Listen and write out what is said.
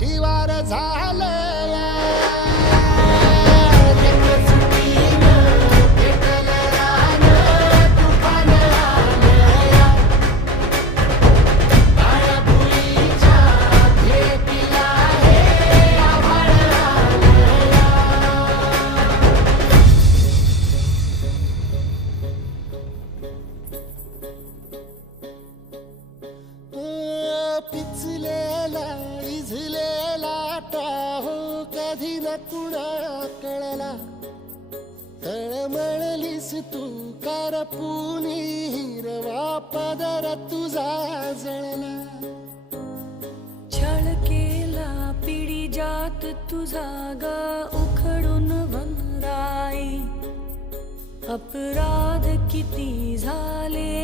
शिवार झालं पिचलेला इझलेला टाहो कधी न कुणा कळला तळमळलीस तू करपुनी हिरवा पदर तुझा जळला छळ केला पिढी जात तुझा ग उखडून वनराई अपराध किती झाले